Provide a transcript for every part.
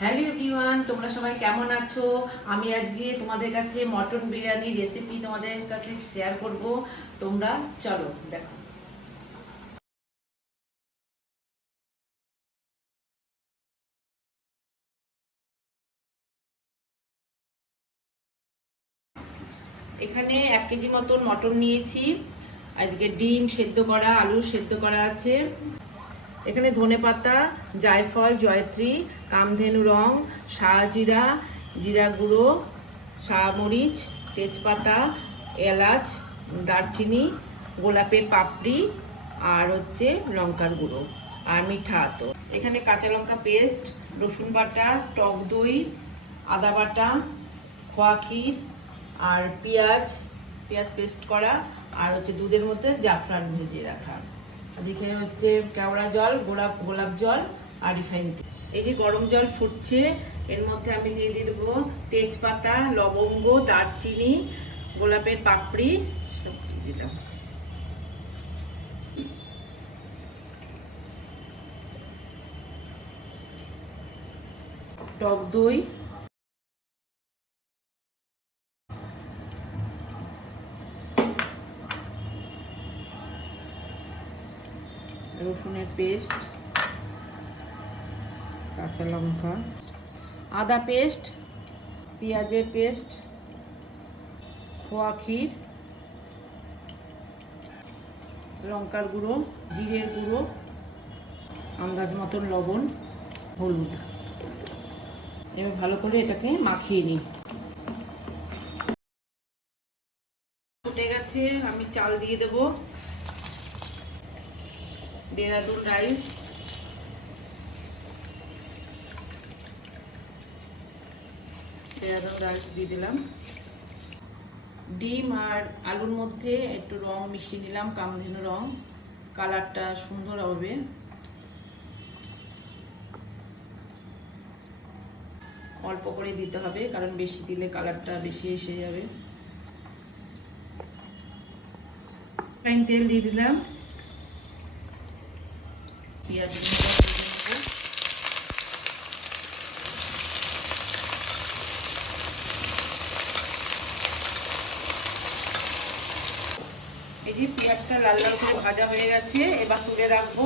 Hello everyone, তোমরা সবাই কেমন আছো? আমি আজকে তোমাদের কাছে মটন বিরিয়ানি রেসিপি তোমাদের কাছে শেয়ার করব। তোমরা চলো দেখো। এখানে 1 কেজি মতন মটন নিয়েছি। আজকে ডিম সেদ্ধ করা, আলু সেদ্ধ করা আছে। এখানে ধনেপাতা, জায়ফল, জয়ত্রী, কামধেনু রং, শাহজিরা, জিরা গুঁড়ো, শাহমরিচ, তেজপাতা, এলাচ, দারচিনি, গোলাপের পাপড়ি, আর হচ্ছে লঙ্কার গুঁড়ো আর মিঠা আতর। এখানে কাঁচা লঙ্কা পেস্ট, রসুন বাটা, টক দই, আদা বাটা, খোয়া ক্ষীর, আর পেঁয়াজ পেস্ট করা, আর হচ্ছে দুধের মধ্যে জাফরান ভেজে রাখা। এদিকে হচ্ছে কেওড়া জল, গোলাপ জল, আর রিফাইন তেল। এই যে গরম জল ফুটছে, এর মধ্যে আমি দিয়ে দেবো তেজপাতা, লবঙ্গ, দারচিনি, গোলাপের পাপড়ি সব দিয়ে দিলাম। টক দই, রসুনের পেস্ট, কাঁচা লঙ্কা, আদা পেস্ট, পেঁয়াজের পেস্ট, খোয়া ক্ষীর, লঙ্কার গুঁড়ো, জিরের গুঁড়ো, আন্দাজ মতন লবণ, হলুদ। এবার ভালো করে এটাকে মাখিয়ে নিই। ফুটে গেছে, আমি চাল দিয়ে দেবো। দেহরাদুন রাইস, দিয়ে দিলাম। ডিম আর আলুর মধ্যে একটু রং মিশিয়ে নিলাম, কামধেনু রং, কালারটা সুন্দর হবে। অল্প করে দিতে হবে, কারণ বেশি দিলে কালারটা বেশি এসে যাবে। রিফাইন তেল দিয়ে দিলাম। পেঁয়াজ এই যে পেঁয়াজটা লাল লাল করে ভাজা হয়ে গেছে, এবার তুলে রাখবো।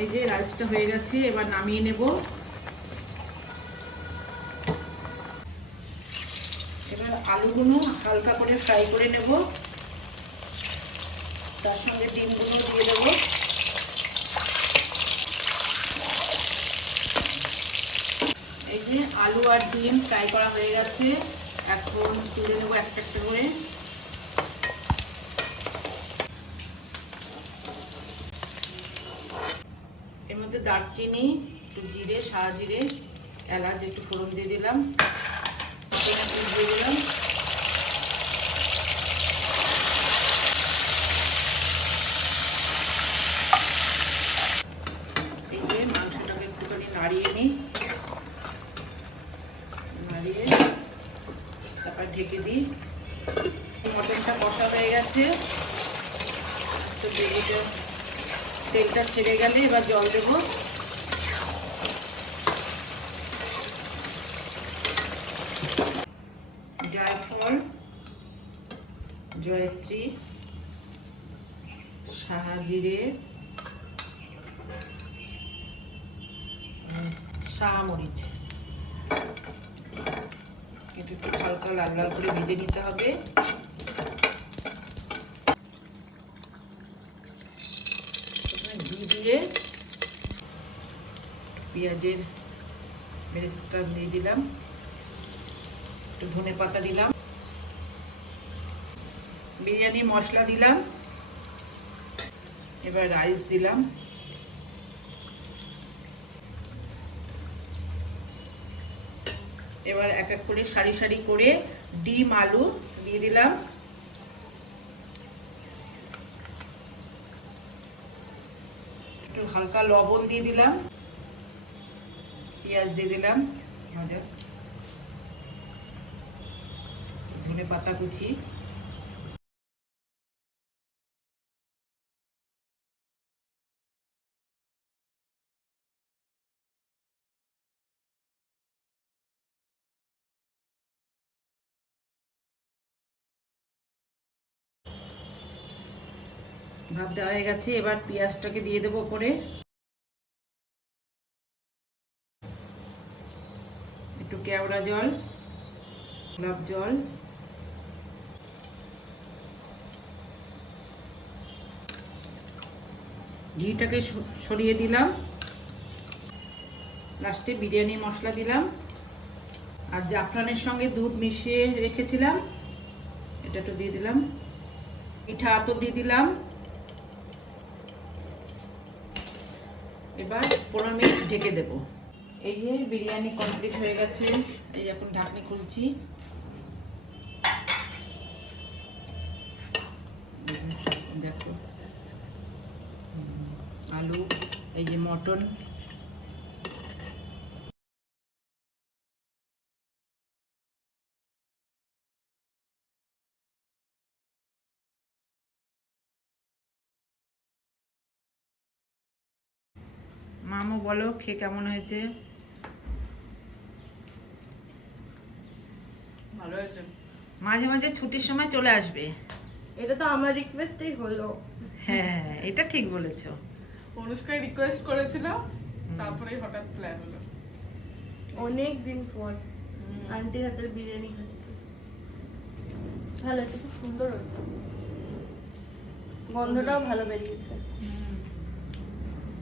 এই যে রাইসটা হয়ে গেছে, এবার নামিয়ে নেব। এবার আলুগুলো হালকা করে ফ্রাই করে নেব, তার সঙ্গে ডিমগুলো দিয়ে দেবো। এই যে আলু আর ডিম ফ্রাই করা হয়ে গেছে, এখন তুলে নেবো একটা একটা করে। এর মধ্যে দারচিনি, একটু জিরে, শাহজিরে, এলাচ একটু ফোড়ন দিয়ে দিলাম, দিয়ে দিলাম। এই যে মাংসটাকে একটুখানি নাড়িয়ে নিই, নাড়িয়ে তারপর ঢেকে দিই। মটনটা কষা হয়ে গেছে, তো তেলটা ছেড়ে গেলে এবার জল দেবো। জায়ফল, জয়ত্রী, শাহজিরে, শাহমরিচ একটু হালকা লাল লাল করে ভেজে নিতে হবে। ঘি দিয়ে পেঁয়াজের পেস্টটা দিয়ে দিলাম, একটু ধনে পাতা দিলাম, বিরিয়ানি মশলা দিলাম, এবার রাইস দিলাম। এবার এক এক করে সারি সারি করে ডিম আলু দিয়ে দিলাম। একটু হালকা লবণ দিয়ে দিলাম, পেঁয়াজ দিয়ে দিলাম ভাজা, ধনে পাতা কুচি, ভাত দেওয়া হয়ে গেছে, এবার পেঁয়াজটাকে দিয়ে দেবো ওপরে। একটু কেওড়া জল, গোলাপ জল, ঘিটাকে সরিয়ে দিলাম, লাস্টে বিরিয়ানি মশলা দিলাম, আর জাফরানের সঙ্গে দুধ মিশিয়ে রেখেছিলাম এটা একটু দিয়ে দিলাম, মিঠা আতর দিয়ে দিলাম। এবার 15 মিনিট ঢেকে দেব। এই যে বিরিয়ানি কমপ্লিট হয়ে গেছে, এই এখন ঢাকনি খুলছি। দেখো আলু, এই যে মটন, মামু বলো খেয়ে কেমন হয়েছে? ভালো হয়েছে। মাঝে মাঝে ছুটির সময় চলে আসবে। এটা তো আমার রিকোয়েস্টেই হলো। হ্যাঁ, এটা ঠিক বলেছো। অনুষ্কাই রিকোয়েস্ট করেছিল, তারপরেই হঠাৎ প্ল্যান হলো। অনেক দিন পর আন্টির হাতের বিরিয়ানি খাচ্ছি। ভালো হয়েছে, খুব সুন্দর হচ্ছে, গন্ধটাও ভালো বেরিয়েছে।